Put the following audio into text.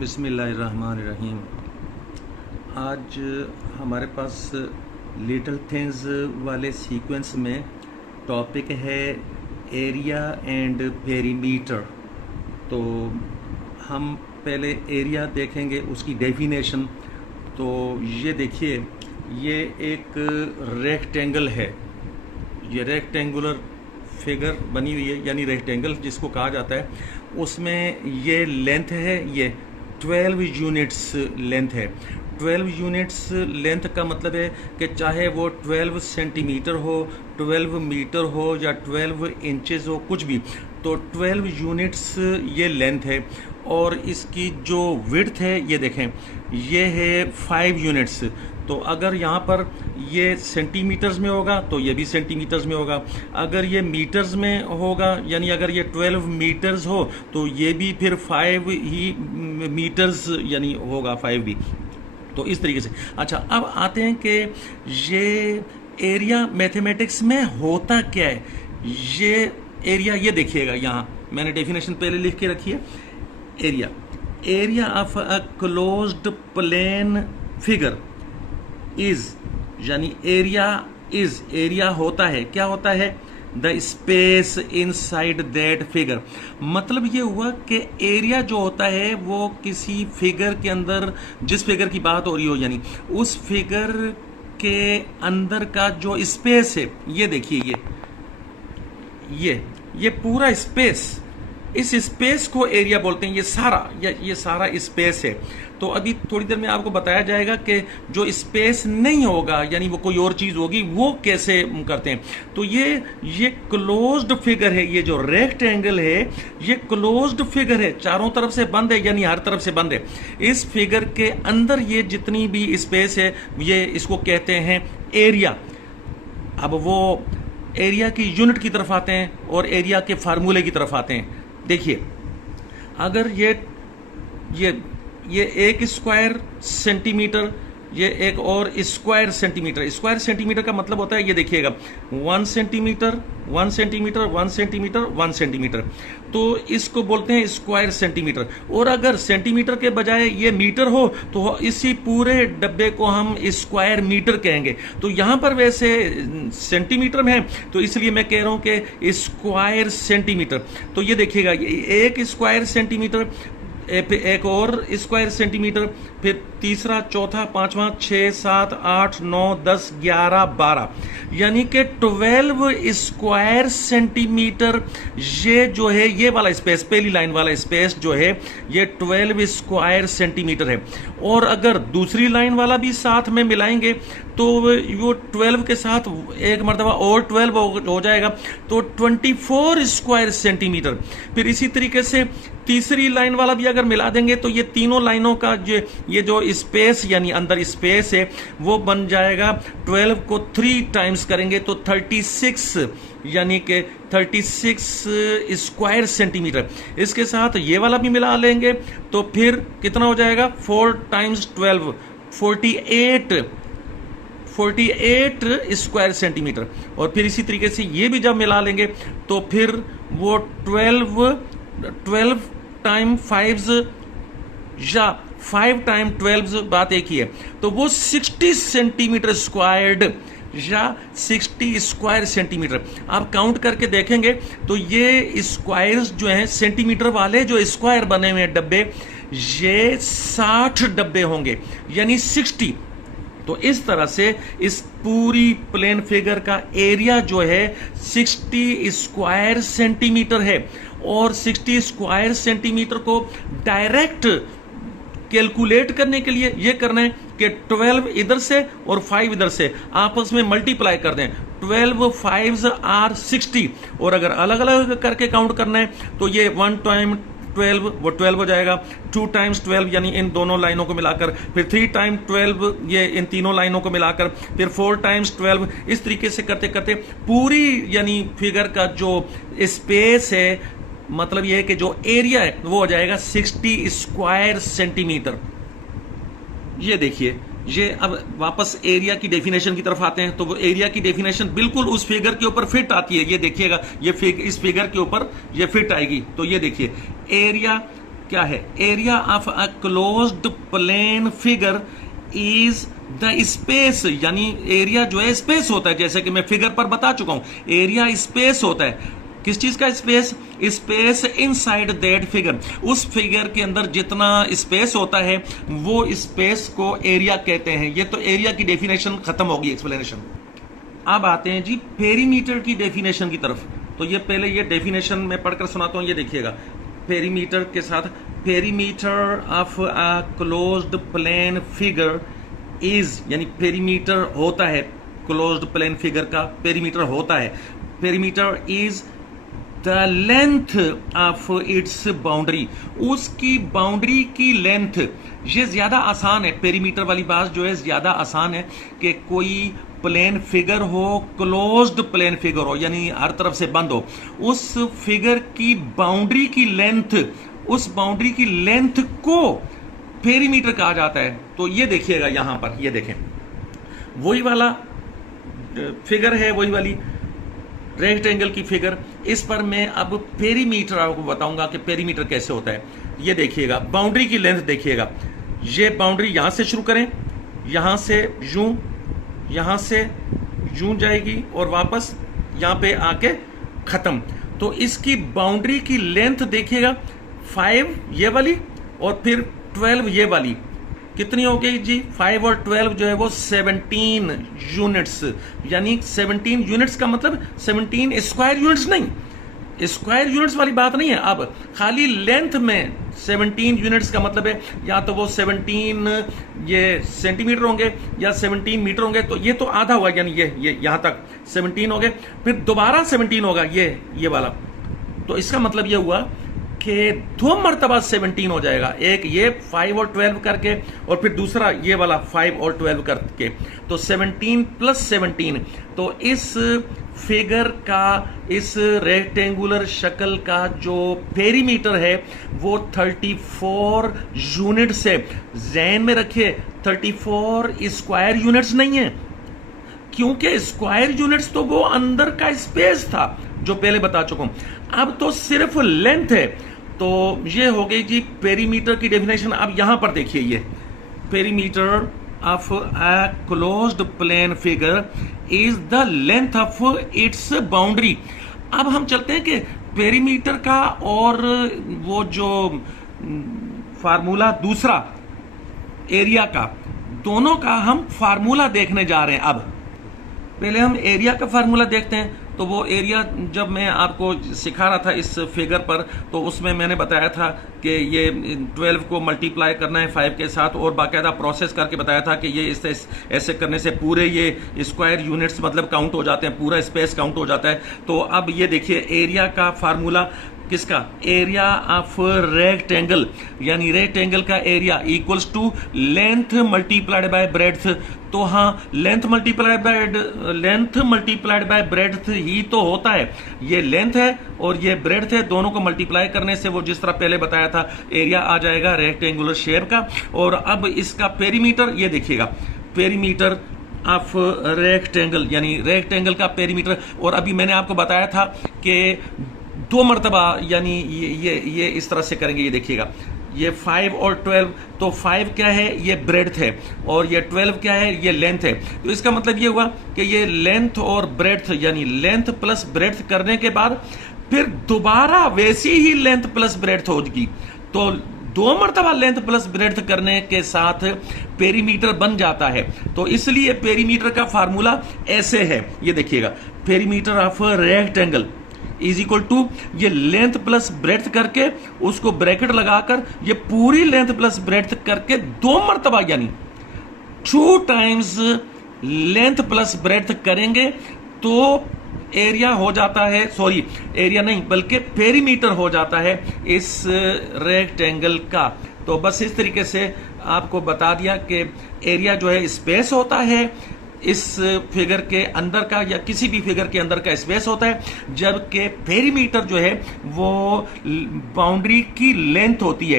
बिस्मिल्लाहिर्रहमानिर्रहीम। आज हमारे पास लिटिल थिंग्स वाले सीक्वेंस में टॉपिक है एरिया एंड पेरीमीटर। तो हम पहले एरिया देखेंगे, उसकी डेफिनेशन। तो ये देखिए, ये एक रेक्टेंगल है, ये रेक्टेंगुलर फिगर बनी हुई है, यानी रेक्टेंगल जिसको कहा जाता है। उसमें ये लेंथ है, ये 12 यूनिट्स लेंथ है। 12 यूनिट्स लेंथ का मतलब है कि चाहे वो 12 सेंटीमीटर हो, 12 मीटर हो या 12 इंचेस हो, कुछ भी, तो 12 यूनिट्स ये लेंथ है। और इसकी जो विड्थ है, ये देखें, ये है 5 यूनिट्स। तो अगर यहाँ पर ये सेंटीमीटर्स में होगा तो ये भी सेंटीमीटर्स में होगा। अगर ये मीटर्स में होगा, यानी अगर ये 12 मीटर्स हो तो ये भी फिर 5 ही मीटर्स यानी होगा, 5 भी। तो इस तरीके से। अच्छा, अब आते हैं कि ये एरिया मैथमेटिक्स में होता क्या है। ये एरिया, ये देखिएगा, यहाँ मैंने डेफिनेशन पहले लिख के रखी है। Area of a closed plane figure is, यानी एरिया होता है, क्या होता है, the space inside that figure. मतलब ये हुआ कि एरिया जो होता है वो किसी फिगर के अंदर, जिस फिगर की बात हो रही हो, यानी उस फिगर के अंदर का जो स्पेस है, ये देखिए, ये पूरा स्पेस, इस स्पेस को एरिया बोलते हैं। ये सारा स्पेस है। तो अभी थोड़ी देर में आपको बताया जाएगा कि जो स्पेस नहीं होगा, यानी वो कोई और चीज होगी, वो कैसे करते हैं। तो ये क्लोज्ड फिगर है, ये जो रेक्टेंगल है ये क्लोज्ड फिगर है, चारों तरफ से बंद है, यानी हर तरफ से बंद है। इस फिगर के अंदर ये जितनी भी स्पेस है, ये इसको कहते हैं एरिया। अब वो एरिया की यूनिट की तरफ आते हैं और एरिया के फार्मूले की तरफ आते हैं। देखिए, अगर ये एक स्क्वायर सेंटीमीटर, ये एक और स्क्वायर सेंटीमीटर का मतलब होता है, ये देखिएगा, 1 सेंटीमीटर 1 सेंटीमीटर 1 सेंटीमीटर 1 सेंटीमीटर, तो इसको बोलते हैं स्क्वायर सेंटीमीटर। और अगर सेंटीमीटर के बजाय ये मीटर हो तो इसी पूरे डब्बे को हम स्क्वायर मीटर कहेंगे। तो यहां पर वैसे सेंटीमीटर में है, तो इसलिए मैं कह रहा हूं कि स्क्वायर सेंटीमीटर। तो ये देखिएगा, एक स्क्वायर सेंटीमीटर, एक और स्क्वायर सेंटीमीटर, फिर तीसरा, चौथा, पांचवा, 6, 7, 8, 9, 10, 11, 12, यानी कि 12 स्क्वायर सेंटीमीटर। ये जो है, ये वाला स्पेस, पहली लाइन वाला स्पेस जो है, ये 12 स्क्वायर सेंटीमीटर है। और अगर दूसरी लाइन वाला भी साथ में मिलाएंगे तो वो 12 के साथ एक मरतबा और 12 हो जाएगा, तो 24 स्क्वायर सेंटीमीटर। फिर इसी तरीके से तीसरी लाइन वाला भी अगर मिला देंगे तो ये तीनों लाइनों का ये जो स्पेस, यानी अंदर स्पेस है, वो बन जाएगा, 12 को 3 टाइम्स करेंगे तो 36, यानी कि 36 स्क्वायर सेंटीमीटर। इसके साथ ये वाला भी मिला लेंगे तो फिर कितना हो जाएगा, 4 टाइम्स 12, 48 स्क्वायर सेंटीमीटर। और फिर इसी तरीके से ये भी जब मिला लेंगे तो फिर वो 12 टाइम 5 या 5 टाइम 12, बात एक ही है, तो वो 60 सेंटीमीटर स्क्वायर्ड या 60 स्क्वायर सेंटीमीटर। आप काउंट करके देखेंगे तो ये स्क्वायर्स जो हैं, सेंटीमीटर वाले जो स्क्वायर बने हुए हैं डब्बे, ये 60 डब्बे होंगे, यानी 60। तो इस तरह से इस पूरी प्लेन फिगर का एरिया जो है 60 स्क्वायर सेंटीमीटर है। और 60 स्क्वायर सेंटीमीटर को डायरेक्ट कैलकुलेट करने के लिए ये करना है कि 12 इधर से और 5 इधर से आपस में मल्टीप्लाई कर दें। 12 5s आर 60। और अगर अलग अलग करके काउंट करना है तो ये 1 टाइम 12 वो 12 हो जाएगा, 2 टाइम्स 12 यानी इन दोनों लाइनों को मिलाकर, फिर 3 टाइम 12 ये इन तीनों लाइनों को मिलाकर, फिर 4 टाइम्स 12। इस तरीके से करते करते पूरी यानी फिगर का जो स्पेस है, मतलब ये है कि जो एरिया है वो हो जाएगा 60 स्क्वायर सेंटीमीटर। ये देखिए, ये अब वापस एरिया की डेफिनेशन की तरफ आते हैं। तो वो एरिया की डेफिनेशन बिल्कुल उस फिगर के ऊपर फिट आती है। ये देखिएगा, ये इस फिगर के ऊपर ये फिट आएगी। तो ये देखिए, एरिया क्या है? Area of a closed plane figure is the space, यानी एरिया जो है स्पेस होता है, जैसे कि मैं फिगर पर बता चुका हूं, एरिया स्पेस होता है। किस चीज का space? Space inside that figure, उस फिगर के अंदर जितना स्पेस होता है वो स्पेस को एरिया कहते हैं। ये तो एरिया की डेफिनेशन खत्म होगी, एक्सप्लेनेशन। अब आते हैं जी पेरीमीटर की डेफिनेशन की तरफ। तो ये पहले ये डेफिनेशन मैं पढ़कर सुनाता हूं, ये देखिएगा पेरीमीटर के साथ। Perimeter of a closed plane figure is, यानी पेरीमीटर होता है, क्लोज्ड प्लेन फिगर का पेरीमीटर होता है। Perimeter is the length of its boundary, उसकी बाउंड्री की लेंथ। ये ज्यादा आसान है, पेरीमीटर वाली बात जो है ज्यादा आसान है कि कोई प्लेन फिगर हो, क्लोज्ड प्लेन फिगर हो, यानी हर तरफ से बंद हो, उस फिगर की बाउंड्री की लेंथ, उस बाउंड्री की लेंथ को पेरीमीटर कहा जाता है। तो ये देखिएगा यहां पर, ये देखें वही वाला फिगर है, वही वाली रेक्टेंगल की फिगर। इस पर मैं अब पेरीमीटर आपको बताऊंगा कि पेरीमीटर कैसे होता है। ये देखिएगा बाउंड्री की लेंथ देखिएगा, ये बाउंड्री यहां से शुरू करें, यहां से यूं, यहां से यूं जाएगी और वापस यहां पे आके खत्म। तो इसकी बाउंड्री की लेंथ देखिएगा 5 ये वाली और फिर 12 ये वाली। कितनी हो गई जी? 5 और 12 जो है वो 17 यूनिट्स, यानी 17 यूनिट्स का मतलब 17 स्क्वायर यूनिट्स नहीं, स्क्वायर यूनिट्स वाली बात नहीं है। अब खाली लेंथ में 17 यूनिट्स का मतलब है या तो वो 17 ये सेंटीमीटर होंगे या 17 मीटर होंगे, तो ये तो आधा हुआ, यानी ये यहां तक 17 हो गए, फिर दोबारा 17 होगा ये वाला। तो इसका मतलब ये हुआ कि 2 मरतबा 17 हो जाएगा, एक ये 5 और 12 करके और फिर दूसरा ये वाला 5 और 12 करके, तो 17 प्लस 17। तो इस फिगर का, इस रेक्टेंगुलर शक्ल का जो पेरीमीटर है वो 34 यूनिट्स है। ज़हन में रखिए 34 स्क्वायर यूनिट्स नहीं है, क्योंकि स्क्वायर यूनिट्स तो वो अंदर का स्पेस था जो पहले बता चुका हूं। अब तो सिर्फ लेंथ है। तो ये हो गई जी पेरीमीटर की डेफिनेशन। अब यहां पर देखिए, ये perimeter of a closed plane figure is the length of its boundary. अब हम चलते हैं कि पेरीमीटर का और वो जो फार्मूला दूसरा एरिया का, दोनों का हम फार्मूला देखने जा रहे हैं। अब पहले हम एरिया का फार्मूला देखते हैं। तो वो एरिया जब मैं आपको सिखा रहा था इस फिगर पर, तो उसमें मैंने बताया था कि ये 12 को मल्टीप्लाई करना है 5 के साथ, और बाकायदा प्रोसेस करके बताया था कि ये ऐसे करने से पूरे ये स्क्वायर यूनिट्स मतलब काउंट हो जाते हैं, पूरा स्पेस काउंट हो जाता है। तो अब ये देखिए एरिया का फार्मूला किसका? एरिया ऑफ रेक्टेंगल, यानी रेक्टेंगल का area equals to length multiplied by breadth. तो हाँ, लेंथ मल्टीप्लाइड बाय ब्रेड्थ ही तो होता है। ये लेंथ है और ये ब्रेड्थ है, दोनों को मल्टीप्लाई करने से वो जिस तरह पहले बताया था एरिया आ जाएगा रेक्टेंगुलर शेप का। और अब इसका पेरीमीटर ये देखिएगा, पेरीमीटर ऑफ रेक्टेंगल, यानी रेक्टेंगल का पेरीमीटर। और अभी मैंने आपको बताया था कि 2 मरतबा, यानी ये इस तरह से करेंगे। ये देखिएगा, ये 5 और 12, तो 5 क्या है? ये ब्रेड्थ है, और ये 12 क्या है? ये लेंथ है। तो इसका मतलब ये हुआ कि ये लेंथ और ब्रेड्थ, यानी लेंथ प्लस ब्रेड्थ करने के बाद फिर दोबारा वैसी ही लेंथ प्लस ब्रेड्थ होगी। तो 2 मरतबा लेंथ प्लस ब्रेड्थ करने के साथ पेरीमीटर बन जाता है। तो इसलिए पेरीमीटर का फार्मूला ऐसे है, ये देखिएगा, perimeter of rectangle is equal to ये लेंथ प्लस ब्रेड्थ करके उसको ब्रैकेट लगाकर ये पूरी लेंथ प्लस ब्रेड्थ करके 2 मरतबा, यानी 2 टाइम्स लेंथ प्लस ब्रेड्थ करेंगे तो एरिया हो जाता है, सॉरी एरिया नहीं बल्कि पेरीमीटर हो जाता है इस रेक्टेंगल का। तो बस इस तरीके से आपको बता दिया कि एरिया जो है स्पेस होता है, इस फिगर के अंदर का या किसी भी फिगर के अंदर का स्पेस होता है, जबकि पेरीमीटर जो है वो बाउंड्री की लेंथ होती है।